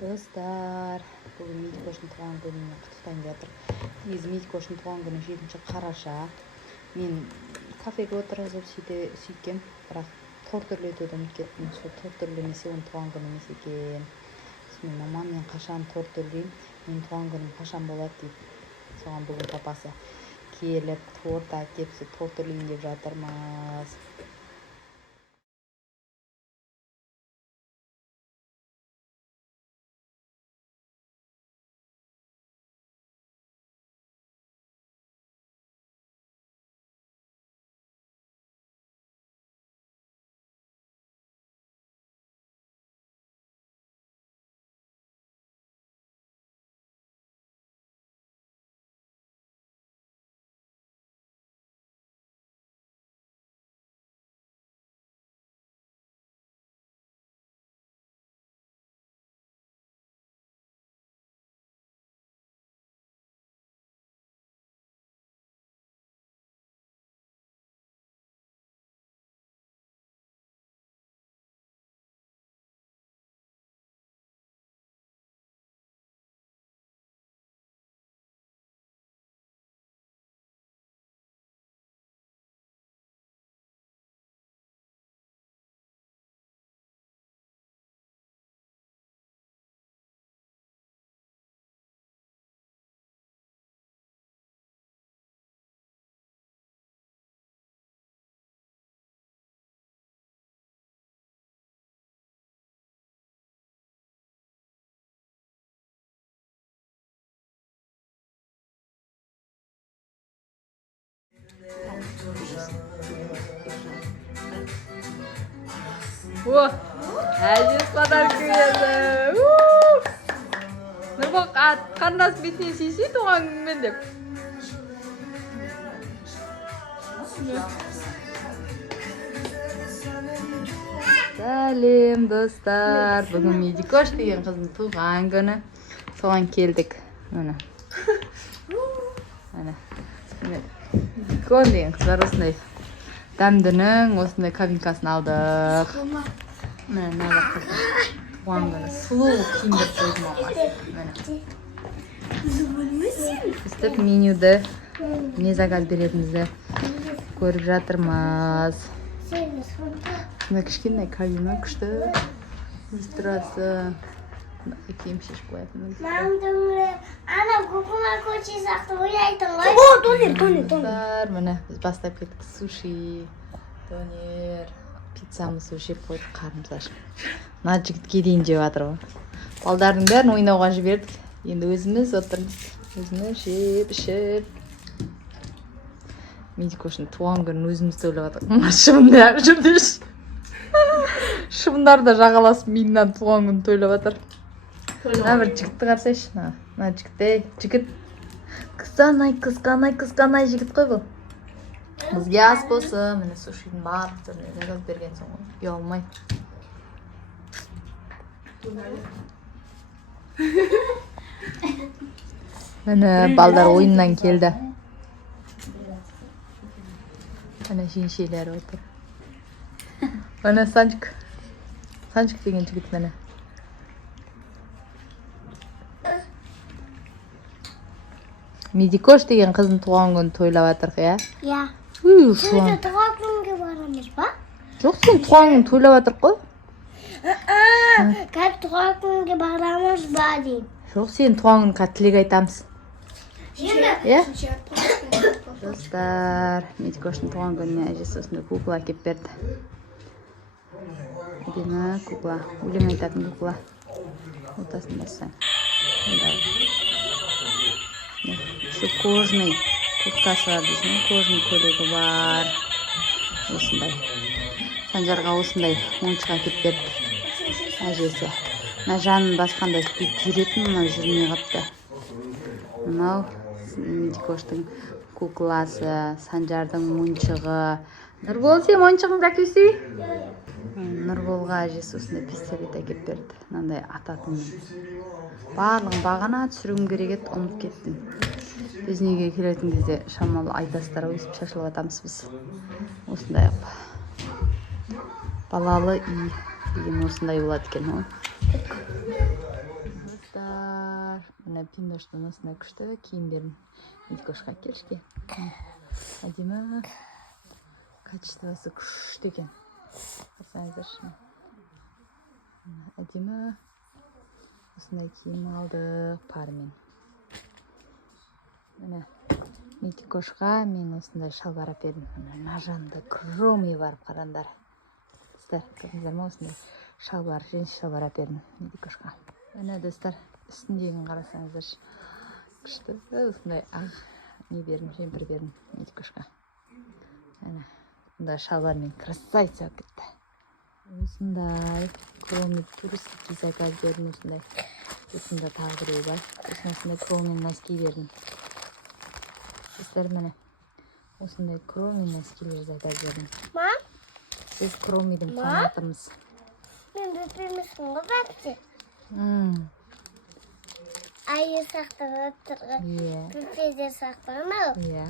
Dostlar, bugün Midikoş'un tuğan gününü kutlayın жатыр. Негизи Midikoş'un туған күні 7 қараша. Мен кафеге отырғызып сөйткем, бірақ торт үрлетуді ұмытып кеттім. Сол торт үрлемесе оның туған күні емес екен. Сосын мамам мен қашан торт үрлеймін, менің туған күнім қашан болады дейді. Соған бүгін папасы келіп торт әкеп, торт үрлейін деп жатырмыз. Wah, әжес подарок берді. Нұрбол қарындас бетінен сүйсей туған күнмен деп. Сәлем достар. Бүгін Midikoş деген қыздың туған күні. Соған келдік. Міне. Midikoş деген қыздар осындай дәмдінің осындай кабинкасын алдық. Міне нағыз қыздар. Туған күні сұлу киіндіріп қойдым мамасы. Өстіп менюді не заказ беретінімізді көріп жатырмыз. Мына кішкентай кабина күшті. Иллюстрация. Киім шешіп қоятын. Ана кукула көче сақты ойлайтын ғой. Достар, міне біз бастап кеттік. Суши, донер, пиццамыз жеп қойдық, қарнымыз ашып. Мына жігітке дейін жеп жатыр ғой. Балдардың бәрін ойнауға жібердік. Енді өзіміз отырмыз. Өзіміз жеп, ішіп. Midikoş'un туған күнін өзіміз тойлап жатырмыз. Шыбынды әр жүрдеш. Шыбындар да жағаласып миынан туған күнін тойлап жатыр. Мына бір жігітті қарсайшы. Мына жігіт. Қызқанай жігіт қой бұл. Бізге ас болсын. Міне сушидің барлық түріне заказ берген соң ғой. Ұялмай. Міне балдар ойыннан келді. Міне жеңшелері отыр. Міне Санчик. Санчик деген жігіт міне. Midikoş деген қыздың туған күнін тойлап жатырық, иә? Иә. Туған күнге барамыз ба? Жоқ, сен туған күнін тойлап жатырық қой? Қазір туған күнге барамыз ба дейм. Жоқ, сен туған күнге тілек айтамыз. Иә? Достар, Midikoş'un туған күніне әжесі осындай кукла әкеп берді. Әдемі кукла, өлең айтатын кукла. Ортасында сән. Şu кожный курткасы бар дейсің, кожный көйлегі бар. Осындай. Санжарға осындай ойыншық әкеп берді әжесі. Мына жанын басқанда бүйтіп жүретін, мына жүрмей қапты. Мынау Midikoş'тың кукласы, Санжардың ойыншығы. Нұрбол, сен ойыншығыңды әкелсей? Нұрболға әжесі осындай пистолет әкеп берді. Мынандай ататын. Барлығын бағана түсіруім керек еді, ұмытып кеттім. Біздің үйге келетін кезде шамалы айтастар өсіп шашылып атамыз біз. Осындай балалы үй деген осындай болады екен ғой. Мына Пиноштан осындай күшті киім бердім. Никошқа келшке. Әдемі. Качествосы күшті екен. Қарасаңыздаршы. Әдемі. Осындай киім алдық пармен. Міне Никошқа мен осындай шалбар әпердім. Мына жанында кроме бар, қарандар. Достар, көрдіңіздер ме, осындай шалбар, женс шалбар әпердім Никошқа. Міне достар, үстіндегін қарасаңыздаршы. Күшті, осындай ақ не бердім, жемпір бердім Никошқа. Міне, осындай шалбармен красавица болып кетті. Осындай кроме туристский заказ бердім, осындай. Осында тағы біреу бар. Осындай кроме носки бердім. Достар, міне осындай кроме носкилер заказ бердім. Мам? Біз кромедің фанатымыз. Мен бөпемізсің ғой бәпті. Айы сақтап отырған. Иә. Бөпеде сақтаған ау. Иә.